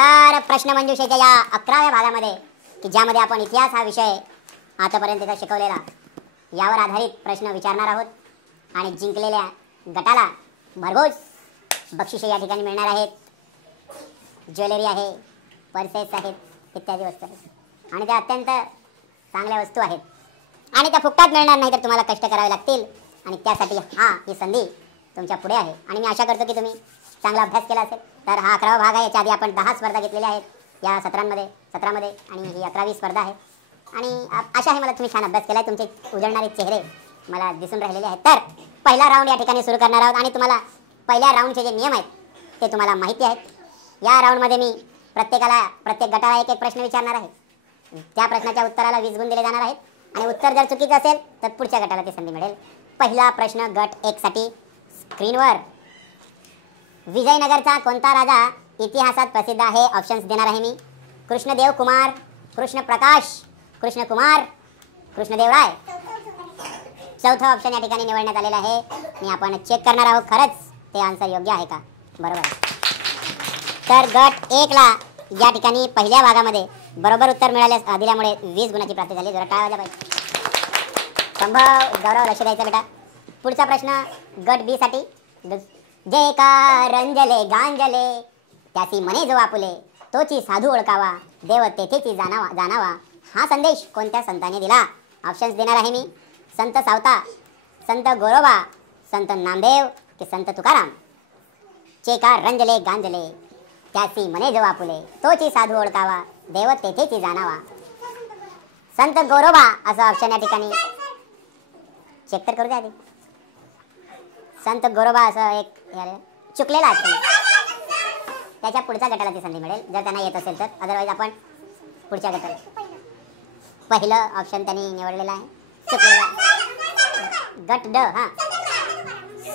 तर प्रश्नमंजुषेच्या या 11व्या भागामध्ये की ज्यामध्ये आपण इतिहास हा विषय आतापर्यंत शिकवलेला यावर आधारित प्रश्न विचारणार आहोत आणि जिंकलेल्या गटाला भरघोस बक्षिसे या ठिकाणी मिळणार आहेत. ज्वेलरी आहे, पर्सेस आहेत, इत्यादी वस्तू आहेत आणि त्या अत्यंत चांगल्या वस्तू आहेत आणि त्या फुकटात मिळणार नाही, तर तुम्हाला कष्ट करावे लागतील आणि त्यासाठी ही संधी तुमच्या पुढे आहे आणि मी आशा करतो की तुम्ही चांगला अभ्यास केला असेल. तर हा 11वा भाग आहे. याच्या आधी आपण 10 स्पर्धा घेतलेल्या आहेत या सत्रामध्ये आणि ही 11वी स्पर्धा आहे आणि आशा आहे मला तुम्ही छान अभ्यास केला. तुमचे उजळणारे चेहरे मला दिसून राहिलेले आहेत. तर पहिला राऊंड या ठिकाणी सुरू करणार आहोत आणि तुम्हाला पहिल्या राऊंडचे जे नियम आहेत ते तुम्हाला माहिती आहेत. या राऊंडमध्ये मी प्रत्येक गटाला एक प्रश्न विचारणार आहे. त्या प्रश्नाच्या उत्तराला 20 गुण दिले जाणार आहेत आणि उत्तर जर चुकीचं असेल तर पुढच्या गटाला ती संधी मिळेल. पहिला प्रश्न गट 1 साठी स्क्रीनवर. विजयनगरचा कोणता राजा इतिहासात प्रसिद्ध आहे? ऑप्शन्स देणार आहे मी. कृष्णदेव कुमार, कृष्णप्रकाश, कृष्णकुमार, कृष्णदेवराय. चौथा ऑप्शन या ठिकाणी निवडण्यात आलेला आहे आणि आपण चेक करणार आहोत खरंच ते आन्सर योग्य आहे का. बरोबर. तर गट 1 ला या ठिकाणी पहिल्या भागामध्ये बरोबर उत्तर दिल्यामुळे 20 गुणाची प्राप्ती झाली. जरा टाळ्या वाजवा पाहिजे. संभव गौरव लक्ष द्यायचं बेटा. पुढचा प्रश्न गट बी साठी. जय का रंजले गांजले त्याची मने जो आपुले तोची साधू ओळखावा देव तेथेची जाणावा हा संदेश कोणत्या संताने दिला? ऑप्शन्स देणार आहे मी. संत सावता, संत गोरोबा, संत नामदेव की संत तुकाराम. चे का रंजले गांजले त्याची मने जो आपुले तोची साधू ओळखावा देव तेथेची जाणावा. संत गोरोबा असं ऑप्शन या ठिकाणी चेक तर करू द्या आधी. संत गोरोबा असं एक चुकलेला असेल त्याच्या पुढच्या गटाला ती संधी मिळेल जर त्यांना येत असेल तर. अदरवाईज आपण पुढच्या गटाला. पहिलं ऑप्शन त्यांनी निवडलेलं आहे चुकलेला. गट ड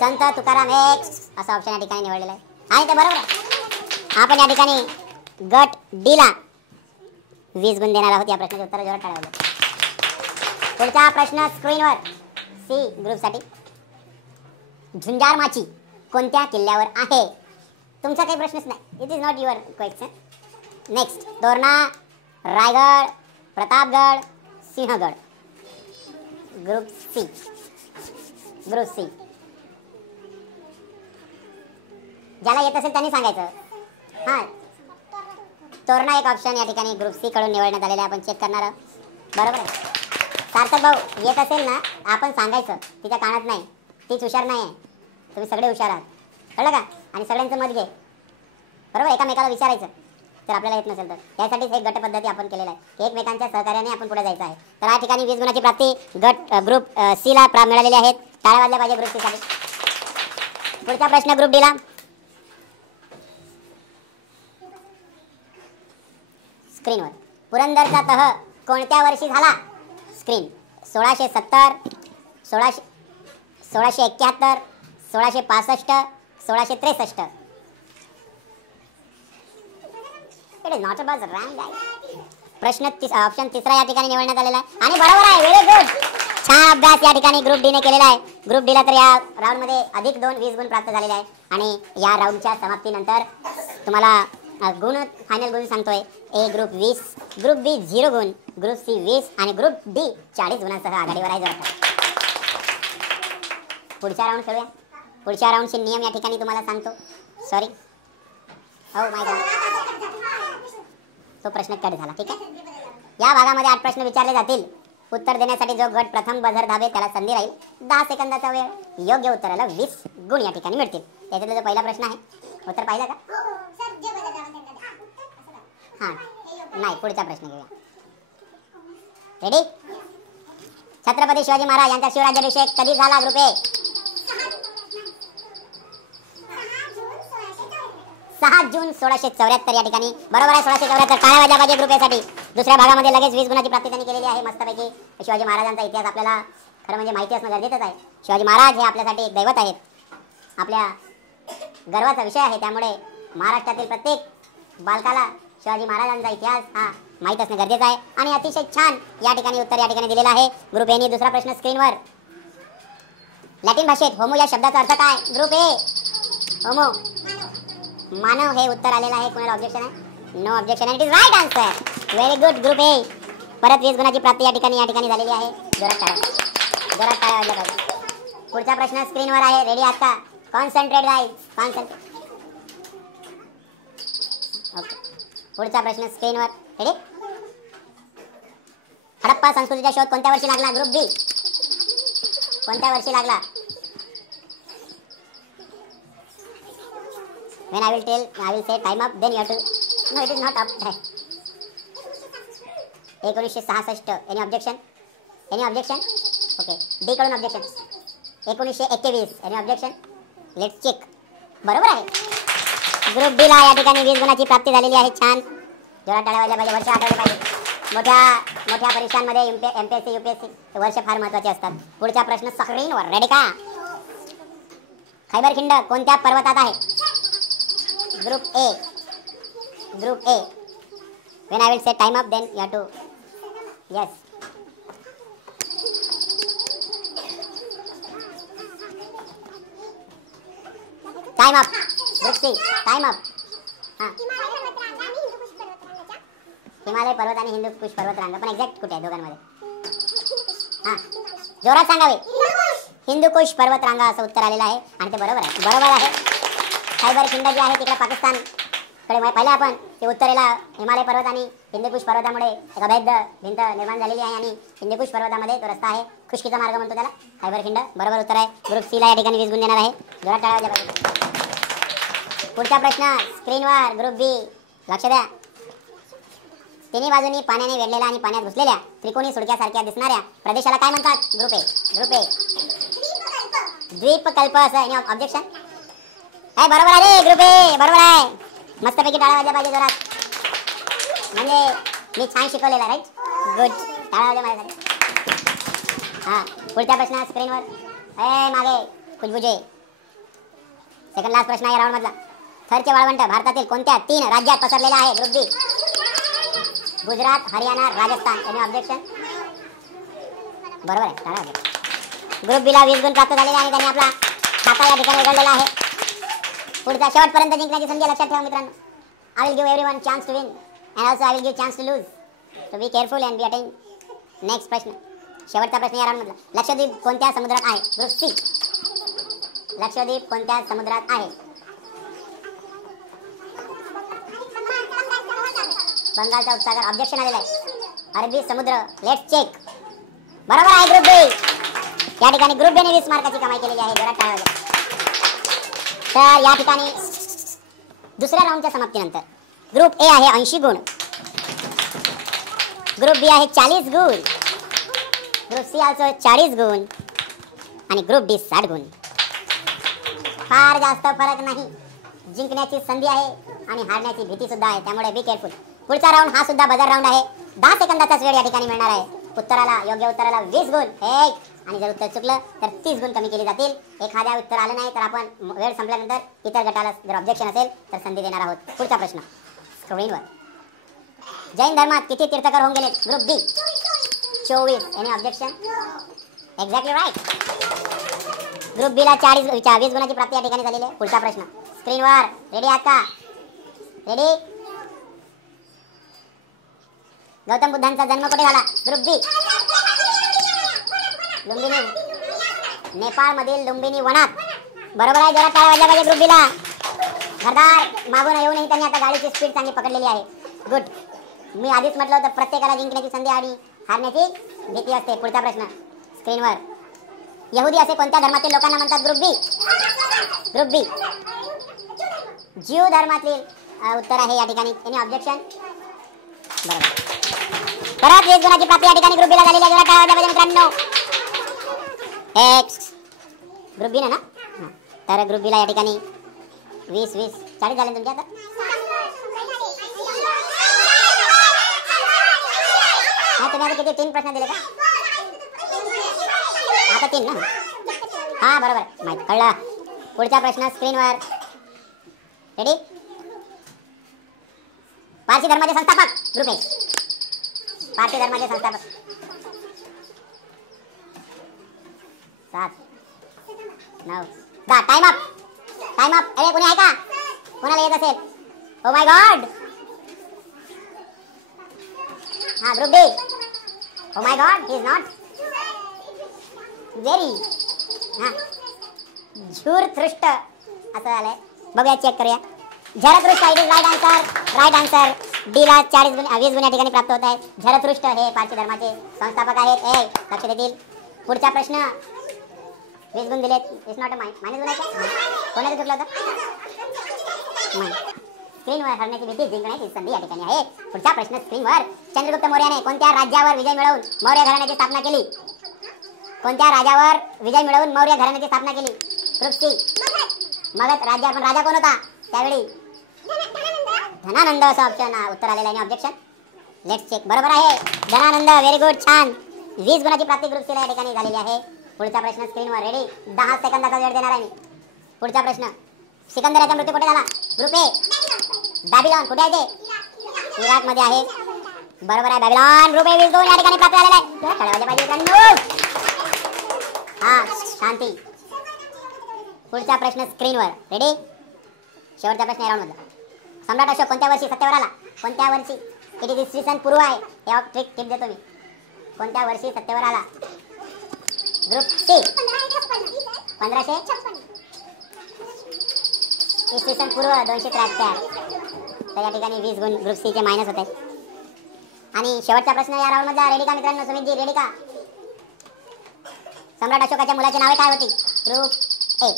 संत तुकाराम एक्स असं ऑप्शन या ठिकाणी निवडलेलं आहे आणि ते बरोबर आहे. आपण या ठिकाणी गट डी ला 20 गुण देणार आहोत. या प्रश्नाचे उत्तर जोरात टाळावं. पुढचा प्रश्न स्क्रीनवर. सी ग्रुपसाठी. झुंजारमाची कोणत्या किल्ल्यावर आहे? तुमचा काही प्रश्नच नाही. It is not your question. Next Torna, Raigad, Pratapgad, Sinhagad. Group C. ज्याला येत असेल त्यांनी सांगायचं. तोरणा एक ऑप्शन या ठिकाणी ग्रुप सी कडून निवडण्यात आलेला आहे. आपण चेक करणार आहोत. बरोबर आहे. सार्थक भाऊ येत असेल ना आपण सांगायचं. तिच्या कानात नाही, तीच हुशार नाही आहे. तुम्ही सगळे हुशार आहात. कळलं का? आणि सगळ्यांचं मत घे. बरोबर. एकामेकाला विचारायचं जर आपल्याला येत नसेल तर. यासाठीच एक गट पद्धती आपण केलेला आहे. एकमेकांच्या सहकार्याने आपण पुढे जायचं आहे. तर या ठिकाणी 20 गुणाची प्राप्ती ग्रुप सी ला मिळालेली आहेत. टाळ्या वाजल्या पाहिजे ग्रुप सी साठी. पुढचा प्रश्न ग्रुप डी ला. स्क्रीनवर. पुरंदरचा तह कोणत्या वर्षी झाला? Screen. 1670, 1671, 1665, 1663. It is not about rank guys. प्रश्न ऑप्शन तिसरा या ठिकाणी निवडण्यात आलेला आहे आणि बरोबर आहे. Very good. छान अभ्यास या ठिकाणी ग्रुप डी ने केलेला आहे. ग्रुप डी ला तर या राऊंड मध्ये अधिक 20 गुण प्राप्त झालेले आहे आणि या राऊंडच्या समाप्तीनंतर तुम्हाला गुण फायनल गुण सांगतोय. ए ग्रुप 20, ग्रुप बी 0 गुण, ग्रुप सी 20 आणि ग्रुप डी 40 गुणांसह आघाडीवर आहे. पुढच्या राऊंड खेळूया. पुढच्या राऊंडचे नियम या ठिकाणी तुम्हाला सांगतो. सॉरी हो माय गॉड तो प्रश्न कट झाला. ठीक आहे. या भागामध्ये 8 प्रश्न विचारले जातील. उत्तर देण्यासाठी जो गट प्रथम बझर दाबेल त्याला संधी राहील. 10 सेकंदाचा वेळ. योग्य उत्तराला 20 गुण या ठिकाणी मिळतील. त्याच्यातला जो पहिला प्रश्न आहे उत्तर पाहिलं का? नाही पुढचा प्रश्न घेऊया. रेडी. छत्रपती शिवाजी महाराज यांचा शिवराज्याभिषेक कधी झाला? Group A. 6 जून 1674 या ठिकाणी बरोबर आहे. 1674. टाळ्या वाजल्या पाहिजे ग्रुप ए साठी. दुसऱ्या भागामध्ये लगेच 20 गुणाची प्राप्ती त्यांनी केलेली आहे. मस्तपैकी. शिवाजी महाराजांचा इतिहास आपल्याला खरं म्हणजे माहिती असणं गरजेचंच आहे. शिवाजी महाराज हे आपल्यासाठी एक दैवत आहेत. आपल्या गर्वाचा विषय आहे. त्यामुळे महाराष्ट्रातील प्रत्येक बालकाला शिवाजी महाराजांचा इतिहास हा माहीत असणं गरजेचं आहे आणि अतिशय छान या ठिकाणी उत्तर या ठिकाणी दिलेलं आहे ग्रुप ए ने. दुसरा प्रश्न स्क्रीनवर. लॅटिन भाषेत होमो या शब्दाचा अर्थ काय? ग्रुप ए होमो मानव हे उत्तर आलेलं आहे. कोणाला ऑब्जेक्शन आहे? No objection and it is right answer. Very good group A. परत 20 गुणाची प्राप्ती या ठिकाणी झालेली आहे. जोरात टाळ्या वाजल्या पाहिजे. पुढचा प्रश्न स्क्रीनवर आहे. रेडी आहात का? Concentrate guys, concentrate. ओके, पुढचा प्रश्न स्क्रीनवर. रेडी. हडप्पा संस्कृतीचा शोध कोणत्या वर्षी लागला? ग्रुप बी. कोणत्या वर्षी लागला? When I will say time up, then you have to. No, it is not up. 1966. Any objection? Okay. D कडून objection. 1921. Any objection? Let's check. बरोबर आहे. ग्रुप बी ला या ठिकाणी 20 गुणाची प्राप्ती झालेली आहे. छान. जोरात टाळ्या वाजल्या पाहिजे. वर्ष आठवले पाहिजे. मोठ्या परीक्षांमध्ये MPSC UPSC हे वर्ष फार महत्त्वाचे असतात. पुढचा प्रश्न स्क्रीनवर. रेडी का? खैबरखिंड कोणत्या पर्वतात आहे? Group A. When I will say time up, then you have to. Yes. Time up. Group C. Time up. हाँ. हिमालय पर्वत आणि हिंदू कुश पर्वत रांगा पण एक्झॅक्ट कुठे आहे दोघांमध्ये? हां, जोरात सांगावे. हिंदू कुश पर्वत रांगा असं उत्तर आलेलं आहे आणि ते बरोबर आहे. खैबर खिंड जी आहे तिकडे पाकिस्तानकडे पाहिलं आपण. ते उत्तरेला हिमालय पर्वत आणि हिंदूकुश पर्वतामुळे एक अभेद्य भिंत निर्माण झालेली आहे आणि हिंदूकुश पर्वतामध्ये तो रस्ता आहे. खुशकीचा मार्ग म्हणतो त्याला. खैबर खिंड बरोबर उत्तर आहे. ग्रुप सी ला या ठिकाणी 20 गुण देणार आहे. जोरात टाळ्या वाजल्या पाहिजे. पुढचा प्रश्न स्क्रीनवर. ग्रुप बी. लक्ष द्या. तिन्ही बाजूनी पाण्याने वेढलेल्या आणि पाण्यात घुसलेल्या त्रिकोणी सुडक्यासारख्या दिसणाऱ्या प्रदेशाला काय म्हणतात? Group A. द्वीपकल्प असं. ऑब्जेक्शन? आहे बरोबर आहे. ग्रुप ए बरोबर आहे. मस्तपैकी टाळ्या वाजल्या पाहिजे जोरात. म्हणजे मी छान शिकवलेला. Right, good. टाळ्या वाजल्या माझ्यासाठी. हां, पुढचा प्रश्न स्क्रीनवर. मागे कुजबुजे. सेकंड लास्ट प्रश्न आहे राऊंड मधला. थरचे वाळवंट भारतातील कोणत्या 3 राज्यात पसरलेले आहे? Group B. Gujarat, Haryana, Rajasthan. Any objection? बरोबर आहे. टाळ्या वाजल्या. ग्रुप बीला 20 गुण प्राप्त झालेले आणि त्यांनी आपला खाता या ठिकाणी उघडलेला आहे. पुढचा शेवटपर्यंत जिंकण्याची संधी लक्षात ठेवा मित्रांनो. I will give everyone chance to win and also I will give chance to lose. So be careful and be attend. Next प्रश्न, शेवटचा प्रश्न या राऊंडमधला. लक्षद्वीप कोणत्या समुद्रात आहे? Group C. लक्षद्वीप कोणत्या समुद्रात आहे? बंगालचा उपसागर. ऑब्जेक्शन आलेला आहे. अरबी समुद्र. Let's check. बरोबर आहे ग्रुप बी. या ठिकाणी ग्रुप बीने 20 मार्काची कमाई केलेली आहे. जोरात टाळ्या वाजवा. तर या ठिकाणी दुसऱ्या राऊंडच्या समाप्तीनंतर ग्रुप ए आहे 80 गुण, ग्रुप बी आहे 40 गुण, ग्रुप सी आल्सो 40 गुण आणि ग्रुप डी 60 गुण. फार जास्त फरक नाही. जिंकण्याची संधी आहे आणि हारण्याची भीती सुद्धा आहे. त्यामुळे बी केअरफुल. पुढचा राऊंड हा सुद्धा बजर राऊंड आहे. 10 सेकंदाचाच वेळ या ठिकाणी मिळणार आहे. योग्य उत्तराला 20 गुण आणि जर उत्तर चुकलं तर 30 गुण कमी केले जातील. एखाद्या उत्तर आलं नाही तर आपण वेळ संपल्यानंतर इतर गटाला जर ऑब्जेक्शन असेल तर संधी देणार आहोत. पुढचा प्रश्न स्क्रीनवर. जैन धर्मात किती तीर्थकर होऊन गेले? Group B 24. Any objection? Exactly right. Group B ला 20 गुणाची प्राप्ती या ठिकाणी झालेली आहे. पुढचा प्रश्न स्क्रीनवर. रेडी आहात का? रेडी. गौतम बुद्धांचा जन्म कुठे झाला? ग्रुप बी लुंबिनी, नेपाळ मधील लुंबिनी वनात. बरोबर आहे. जरा टाळ्या वाजल्या पाहिजे ग्रुप बी ला. घरदार मागून येऊनही त्यांनी आता गाडीची स्पीड चांगली पकडलेली आहे. गुड. मी आधीच म्हटलं होतं प्रत्येकाला जिंकण्याची संधी आणि हारण्याची भीती असते. पुढचा प्रश्न स्क्रीनवर. यहुदी असे कोणत्या धर्मातील लोकांना म्हणतात? ग्रुप बी. ग्रुप बी ज्यू धर्मातील उत्तर आहे या ठिकाणी. Any objection? बरोबर. परत 20 गुणाची प्राप्ती या ठिकाणी ग्रुप बीला झालेली आहे. जरा टाळ्या वाजल्या पाहिजे मित्रांनो. एक्स ग्रुप बी ना. हां, तर ग्रुप बीला या ठिकाणी 20 40 झाले तुमच्या. आता हां, तुम्ही आता किती 3 प्रश्न दिले का? आता 3 ना. हां, बरोबर माहीत कळलं. पुढचा प्रश्न स्क्रीनवर. रेडी. पारसी धर्माचे संस्थापक. Group A. पारसी धर्माचे संस्थापक. 7 9 10. Time up. Time up. अरे कोणी आहे का? कोणाला येत असेल? O my God. हाँ group D. O my God, he is not very हाँ झुरथृष्ट असं झालंय. बघूया, चेक करूया. Zarathushtra it is right answer. Right answer. D ला 40 गुण 20 गुण या ठिकाणी प्राप्त होत आहेत. झरथृष्ट हे पारशी धर्माचे संस्थापक आहेत. लक्ष देतील. पुढचा प्रश्न 20 गुण दिलेत. इट्स नॉट अ मायनस गुण आहे का? कोणाचं चुकलं होतं? स्क्रीनवर हरण्याची भीती जिंकण्याची संधी या ठिकाणी आहे. पुढचा प्रश्न स्क्रीनवर. चंद्रगुप्त मौर्याने कोणत्या राज्यावर विजय मिळवून मौर्य घराण्याची स्थापना केली? कोणत्या राजावर विजय मिळवून मौर्य घराण्याची स्थापना केली? ग्रुप सी मगध राज्य. पण राजा कोण होता त्यावेळी? धनानंद असं ऑप्शन उत्तर आलेलं आहे. ऑब्जेक्शन. Let's check. बरोबर आहे, धनानंद. व्हेरी गुड, छान. 20 गुणाची प्राप्ती ग्रुप सी ला या ठिकाणी झालेली आहे. पुढचा प्रश्न स्क्रीनवर. रेडी? 10 सेकंदाचा वेळ देणार आहे मी. पुढचा प्रश्न. सिकंदर याचा मृत्यू कुठे झाला? Group A Babylon. कुठे आहे ते? इराक मध्ये आहे. बरोबर आहे, बॅबिलॉन. ग्रुप ए 20 गुण या ठिकाणी प्राप्त झालेला आहे. कळवले पाहिजे मित्रांनो. हा, शांती. पुढचा प्रश्न स्क्रीनवर. रेडी? शेवटचा प्रश्न या राऊंड मधला. सम्राट अशोक कोणत्या वर्षी सत्तेवर आला? कोणत्या वर्षी? इट इज इसवी सन पूर्व आहे. या टिप देतो मी. कोणत्या वर्षी सत्तेवर आला? Group C 1556. इसवी सन पूर्व 273. तर या ठिकाणी 20 गुण ग्रुप सी चे मायनस होत आहेत. आणि शेवटचा प्रश्न या राऊंड मधला. रेडी का मित्रांनो? सुमितजी रेडी का? सम्राट अशोकाच्या मुलाची नावे काय होती? ग्रुप ए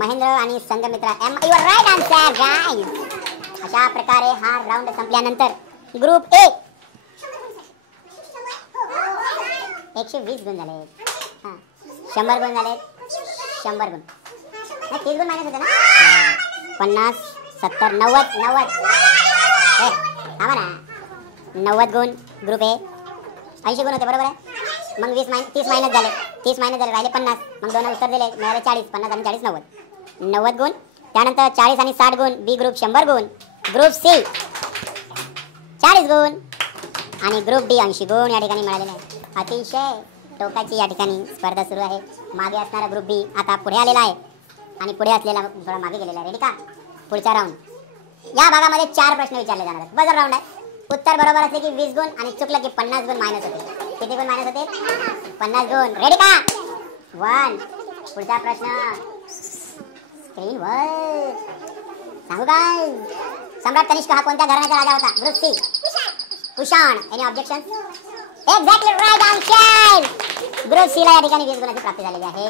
महेंद्र आणि Sanghamitra. Am your right answer guys. अशा प्रकारे हा राऊंड संपल्यानंतर ग्रुप ए 120 गुण झाले. हां 100 गुण झाले. 100 गुण. 30 गुण मायनस होते ना? 50 70 90 थांबा ना. 90 गुण ग्रुप ए. 80 गुण होते. बरोबर आहे. मग 30 मायनस झाले. 30 मायनस झाले, राहिले 50. मग दोन उत्तर दिले, मिळाले 40. 50 आणि 40 90 गुण. त्यानंतर 40 आणि 60 गुण बी ग्रुप. 100 गुण ग्रुप सी. 40 गुण आणि ग्रुप डी 80 गुण या ठिकाणी मिळालेले आहे. अतिशय टोकाची या ठिकाणी स्पर्धा सुरू आहे. मागे असणारा ग्रुप बी आता पुढे आलेला आहे आणि पुढे असलेला थोडा मागे गेलेला आहे. रेडी का? पुढचा राऊंड. या भागामध्ये 4 प्रश्न विचारले जाणार आहेत. बजर राऊंड आहे. उत्तर बरोबर असले की 20 गुण आणि चुकलं की 50 गुण मायनस होते. किती गुण मायनस होते? 50 गुण. रेडी का? 1. पुढचा प्रश्न स्क्रीनवर. सांगू काय? सम्राट कनिष्क हा कोणत्या घराण्याचा राजा होता? Group C Kushan. Any objection? Exactly right answer. Group C ला या ठिकाणी 20 गुणाची प्राप्ती झालेली आहे.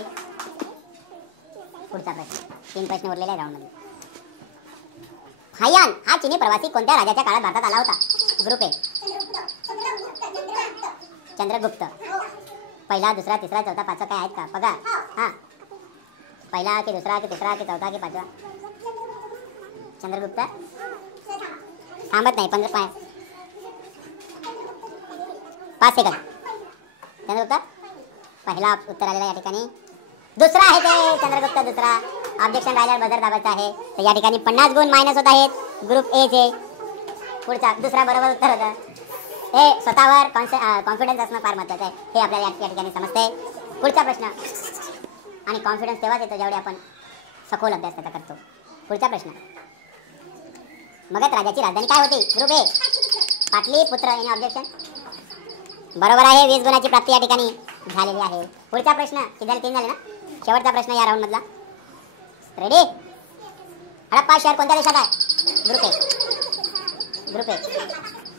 पुढचा प्रश्न. 3 प्रश्न उरलेले आहे राऊंड मध्ये. हायन हा चीनी प्रवासी कोणत्या राजाच्या काळात भारतात आला होता? Group A Chandragupta. पहिला, दुसरा, तिसरा, चौथा, पाचवा काय आहेत का? बघा. हां पहिला की दुसरा की तिसरा की चौथा की पाचवा? चंद्रगुप्त. थांबत नाही. 5 सेकंद. चंद्रगुप्त पहिला उत्तर आलेला या ठिकाणी. दुसरा आहे ते चंद्रगुप्त दुसरा. ऑब्जेक्शन राहिल्यावर बजर दाबायचा आहे. तर या ठिकाणी 50 गुण मायनस होत आहेत ग्रुप ए चे. पुढचा दुसरा बरोबर उत्तर होतं. हे स्वतःवर कॉन्फिडन्स असणं फार महत्त्वाचं आहे. हे आपल्याला या ठिकाणी समजतंय. पुढचा प्रश्न. आणि कॉन्फिडन्स तेव्हाच येतो ज्यावेळी आपण सखोल अभ्यास त्याचा करतो. पुढचा प्रश्न. मगध राजाची राजधानी काय होती? Group A Pataliputra. Any objection? बरोबर आहे. 20 गुणाची प्राप्ती या ठिकाणी झालेली आहे. पुढचा प्रश्न. किती झाले? 3 झाले ना? शेवटचा प्रश्न या राऊंड मधला. रेडी? हडप्पा शहर कोणत्या देशात आहे? Group A. Group A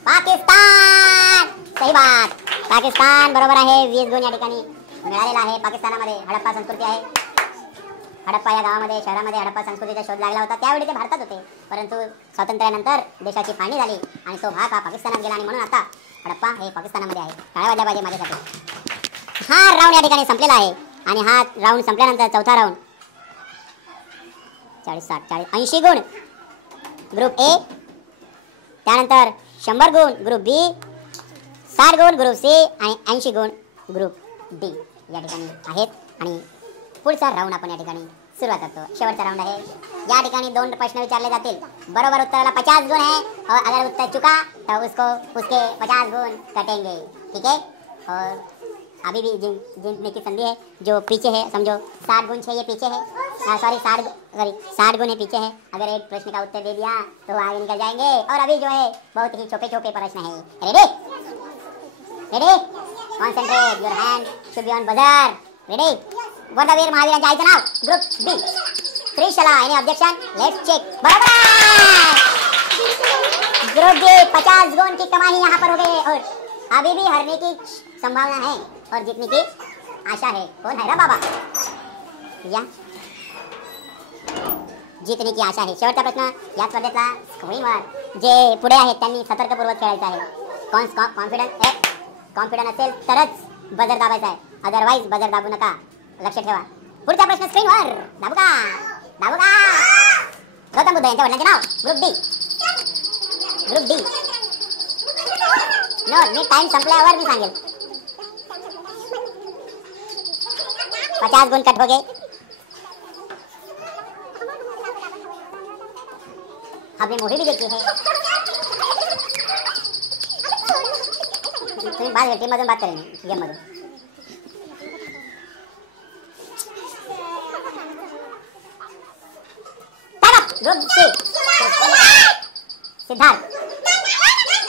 Pakistan. सही बात. पाकिस्तान बरोबर आहे. 20 गुण या ठिकाणी मिळालेला आहे. पाकिस्तानामध्ये हडप्पा संस्कृती आहे. हडप्पा या गावामध्ये शहरामध्ये हडप्पा संस्कृतीचा शोध लागला होता. त्यावेळी ते भारतात होते, परंतु स्वातंत्र्यानंतर देशाची फाळणी झाली आणि तो भाग हा पाकिस्तानात गेला आणि म्हणून आता हडप्पा हे पाकिस्तानामध्ये आहे. टाळ्या वाजल्या पाहिजे माझ्यासाठी. हा राऊंड या ठिकाणी संपलेला आहे आणि हा राऊंड संपल्यानंतर चौथा राऊंड 40 60 40 80 गुण ग्रुप ए. त्यानंतर 100 गुण ग्रुप बी, 60 गुण ग्रुप सी आणि 80 गुण ग्रुप डी या ठिकाणी आहेत. आणि पुढचा राऊंड आपण या ठिकाणी सुरुवात करतो. शेवटचा राऊंड आहे. या ठिकाणी 2 प्रश्न विचारले जातील. बरोबर उत्तराला 50 गुण है और अगर उत्तर चुका तो उसके 50 गुण कटेंगे. ठीक है? और अभी भी जीतने की संधि है। जो पीछे है समझो 60 गुण 6 ये पीछे है, सॉरी 60 गुण है पीछे है। अगर एक प्रश्न का उत्तर दे दिया तो आगे निकल जाएंगे। और अभी जो है बहुत ही छोटे छोटे प्रश्न है। Ready ready concentrate, your hand should be on buzzer. Ready, Vardhavir महावीरांचे आईचं नाव group B, Trishala. Any objection? Let's check. बराबर, ग्रुप बी 50 गुण की कमाई यहाँ पर हो गई है और अभी भी हारने की संभावना है और जीतने की आशा है। कौन है रा बाबा? या जीतने की आशा आहे। शेवटचा प्रश्न या स्पर्धेतला स्क्रीनवर जे पुढे आहेत त्यांनी सतर्कपूर्वक खेळायचं आहे। कॉन्फिडंट असेल तरच बजर दाबायचा आहे, अदरवाईज बजर दाबू नका, लक्ष ठेवा। पुढचा प्रश्न स्क्रीनवर, दाबू का? दाबू का? गौतम बुद्ध यांच्या वडिलांचे नाव group D, group D. No, मी टाइम संपल्यावर मी सांगेल। 50 गुण कट हो गए। आपने मूवी भी देखी है। तुम्ही बाहेर टीम मधून बात करेंगे गेम मधून। Group C, Siddhartha.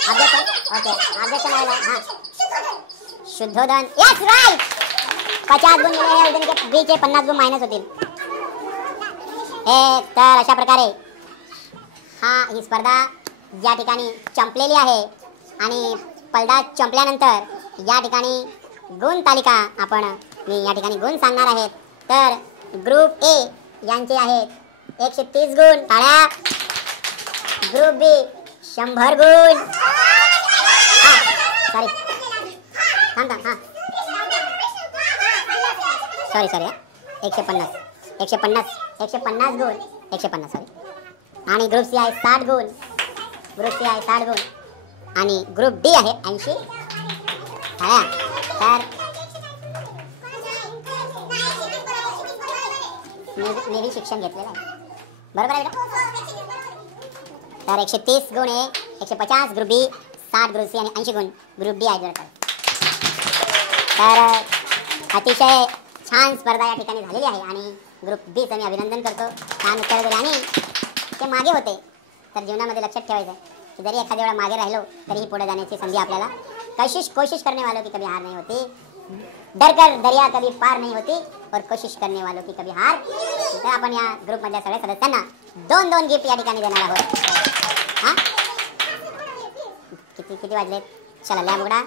Objection? Okay, objection आएगा। हाँ, शुद्धोधन। यस राइट, 50 गुण मिळाले आणि बीचे 50 गुण मायनस होतील। तर अशा प्रकारे ही स्पर्धा या ठिकाणी संपलेली आहे आणि स्पर्धा संपल्यानंतर या ठिकाणी गुण तालिका मी या ठिकाणी गुण सांगणार आहेत। तर ग्रुप ए यांचे आहेत 130 गुण, टाळ्या। ग्रुप बी 100 गुण। सॉरी, थांब हां, सॉरी 150 गुण, 150 सॉरी। आणि ग्रुप सी आहे 60 गुण, ग्रुप सी आहे 60 गुण आणि ग्रुप डी आहे 80। तर मी भी शिक्षण घेतलेलं आहे, बरोबर आहे बेटा? तर 130 गुण आहे, 150 ग्रुप बी, 60 ग्रुप सी आणि 80 गुण ग्रुप डी आहे जरा। तर अतिशय छान स्पर्धा या ठिकाणी झालेली आहे आणि ग्रुप बीचं मी अभिनंदन करतो। छान उत्तर दिले आणि ते मागे होते। तर जीवनामध्ये लक्षात ठेवायचं की जरी एखाद्या वेळा मागे राहिलो तरीही पुढे जाण्याची संधी आपल्याला कोशिश करने वालों की कभी हार नहीं होती, डरकर दरिया कभी पार नहीं होती और कोशिश करने वालों की कभी हार। तर आपण या ग्रुपमधल्या सगळ्या सदस्यांना 2-2 गिफ्ट या ठिकाणी देणार आहोत। हां, किती वाजले? चला, लॅब उघडा।